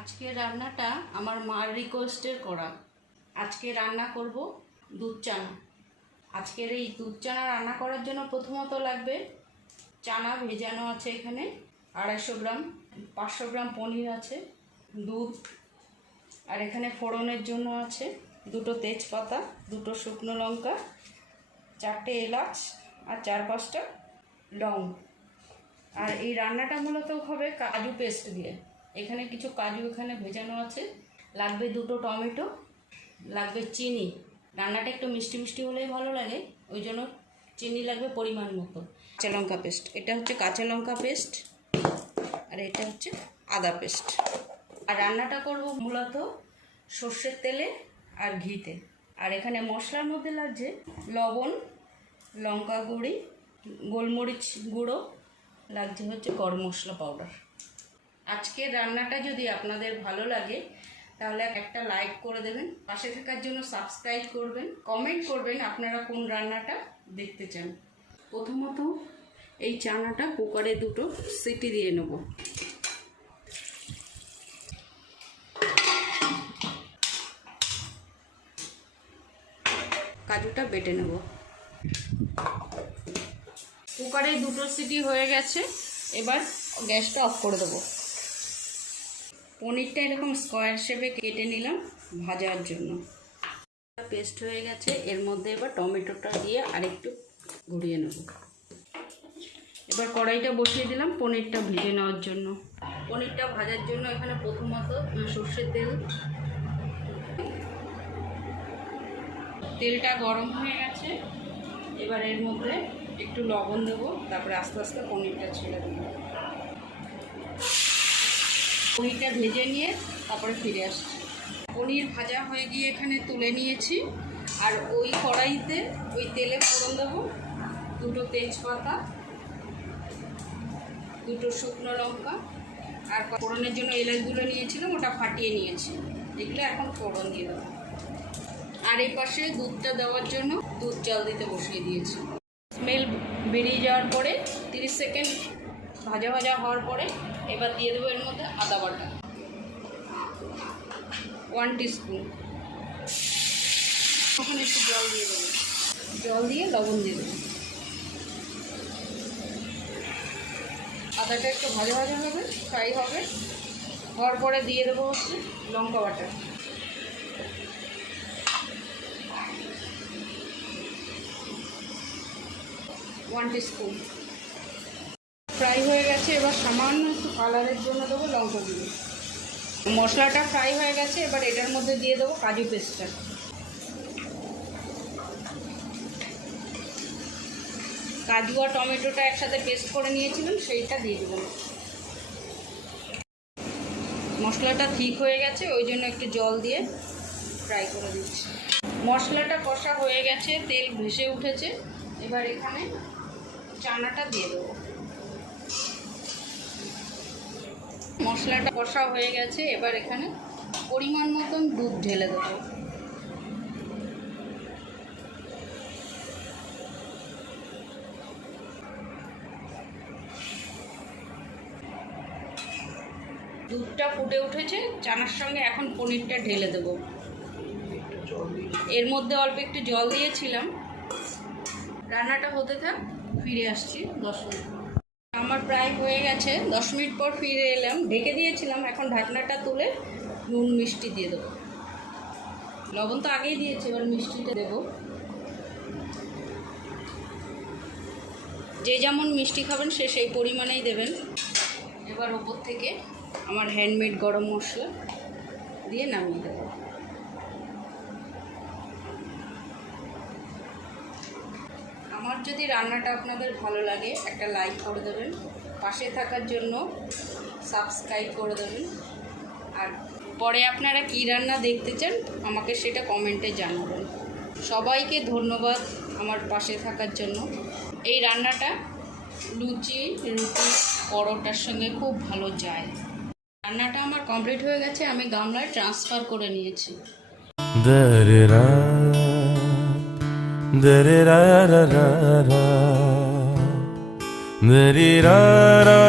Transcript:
আজকে রান্নাটা আমার মার রিকোয়েস্টের করা। আজকে রান্না করব দুধ চানা। আজকের এই দুধ চানা রান্না করার জন্য প্রথমত লাগবে চানা ভেজানো আছে, এখানে 250 গ্রাম, 500 গ্রাম পনির আছে, দুধ, আর এখানে ফোড়নের জন্য আছে 2টো তেজপাতা, 2টো শুকনো লঙ্কা, 4টে এলাচ আর 4-5টা লং। আর এই রান্নাটা মূলত হবে কাজু পেস্ট দিয়ে। এখানে কিছু কাজু এখানে ভেজানো আছে, লাগবে 2টো টমেটো, লাগবে চিনি। রান্নাটা একটু মিষ্টি মিষ্টি হলেই ভালো লাগে, ওই জন্য চিনি লাগবে পরিমাণ মতো। কাঁচা লঙ্কা পেস্ট, এটা হচ্ছে কাঁচা লঙ্কা পেস্ট, আর এটা হচ্ছে আদা পেস্ট। আর রান্নাটা করব মূলত সর্ষের তেলে আর ঘিতে। আর এখানে মশলার মধ্যে লাগছে লবণ, লঙ্কা গুঁড়ি, গোলমরিচ গুঁড়ো, লাগছে হচ্ছে গরম মশলা পাউডার। আজকের রান্নাটা যদি আপনাদের ভালো লাগে তাহলে একটা লাইক করে দেবেন, পাশে থাকার জন্য সাবস্ক্রাইব করবেন, কমেন্ট করবেন আপনারা কোন রান্নাটা দেখতে চান। প্রথমত এই চানাটা কুকারে 2টো সিটি দিয়ে নেব। কাজুটা বেটে নেব। কুকারে 2টো সিটি হয়ে গেছে, এবার গ্যাসটা অফ করে দেবো। পনিরটা এরকম স্কোয়ার শেপে কেটে নিলাম ভাজার জন্য। পেস্ট হয়ে গেছে, এর মধ্যে এবার টমেটোটা দিয়ে আরেকটু ঘুরিয়ে নেব। এবার কড়াইটা বসিয়ে দিলাম পনিরটা ভেজে নেওয়ার জন্য। পনিরটা ভাজার জন্য এখানে প্রথমত সর্ষের তেলটা গরম হয়ে গেছে। এবার এর মধ্যে একটু লবণ দেবো, তারপরে আস্তে আস্তে পনিরটা ছেড়ে দেবো। পনিরটা ভেজে নিয়ে তারপরে ফিরে আসছি। পনির ভাজা হয়ে গিয়ে এখানে তুলে নিয়েছি। আর ওই কড়াইতে ওই তেলে ফোড়ন দেবো 2টো তেজপাতা, 2টো শুকনো লঙ্কা, আর ফোড়নের জন্য এলাচগুলো নিয়েছিলাম, ওটা ফাটিয়ে নিয়েছি। এগুলো এখন ফোড়ন দিয়ে দেবো। আর এই পাশে দুধটা দেওয়ার জন্য দুধ জল দিতে বসিয়ে দিয়েছি। স্মেল বেরিয়ে যাওয়ার পরে 30 সেকেন্ড ভাজা ভাজা হওয়ার পরে এবার দিয়ে দেবো এর মধ্যে আদা বাটা 1 টিস্পুন। ওখানে একটু জল দিয়ে দেবো, জল দিয়ে লবণ দিয়ে দেবো। আদাটা একটু ভাজা ভাজা হবে, ফ্রাই হবে। হওয়ার পরে দিয়ে দেবো হচ্ছে লঙ্কা বাটা, ওয়ান টিস্পুন। ফ্রাই হয়ে গেছে, এবার সামান্য একটু কালারের জন্য দেবো লঙ্কা গুঁড়ো। মশলাটা ফ্রাই হয়ে গেছে, এবার এটার মধ্যে দিয়ে দেবো কাজু পেস্টটা। কাজু আর টমেটোটা একসাথে পেস্ট করে নিয়েছিলাম, সেইটা দিয়ে দেবো। মশলাটা ঠিক হয়ে গেছে, ওই জন্য একটু জল দিয়ে ফ্রাই করে দিচ্ছি। মশলাটা কষা হয়ে গেছে, তেল ভেসে উঠেছে। এবার এখানে চানাটা দিয়ে দেবো। মশলাটা কষা হয়ে গেছে, এবার এখানে পরিমাণ মতন দুধ ঢেলে দেবো। দুধটা ফুটে উঠেছে, চানার সঙ্গে এখন পনিরটা ঢেলে দেবো। এর মধ্যে অল্প একটু জল দিয়েছিলাম। রান্নাটা হতে থাক, ফিরে আসছি 10 মিনিট। আমার প্রায় হয়ে গেছে, 10 মিনিট পর ফিরে এলাম। ঢেকে দিয়েছিলাম, এখন ঢাকনাটা তুলে নুন মিষ্টি দিয়ে দেবো। লবণ তো আগেই দিয়েছি, এবার মিষ্টিটা দেবো। যে যেমন মিষ্টি খাবেন সে সেই পরিমাণেই দেবেন। এবার ওপর থেকে আমার হ্যান্ডমেড গরম মশলা দিয়ে নামিয়ে দেবো। আমার যদি রান্নাটা আপনাদের ভালো লাগে একটা লাইক করে দেবেন, পাশে থাকার জন্য সাবস্ক্রাইব করে দেবেন। আর পরে আপনারা কী রান্না দেখতে চান আমাকে সেটা কমেন্টে জানাবেন। সবাইকে ধন্যবাদ আমার পাশে থাকার জন্য। এই রান্নাটা লুচি, রুটি, পরোটার সঙ্গে খুব ভালো যায়। রান্নাটা আমার কমপ্লিট হয়ে গেছে, আমি গামলায় ট্রান্সফার করে নিয়েছি। Da-da-da-da-da-da. Da-da-da-da-da.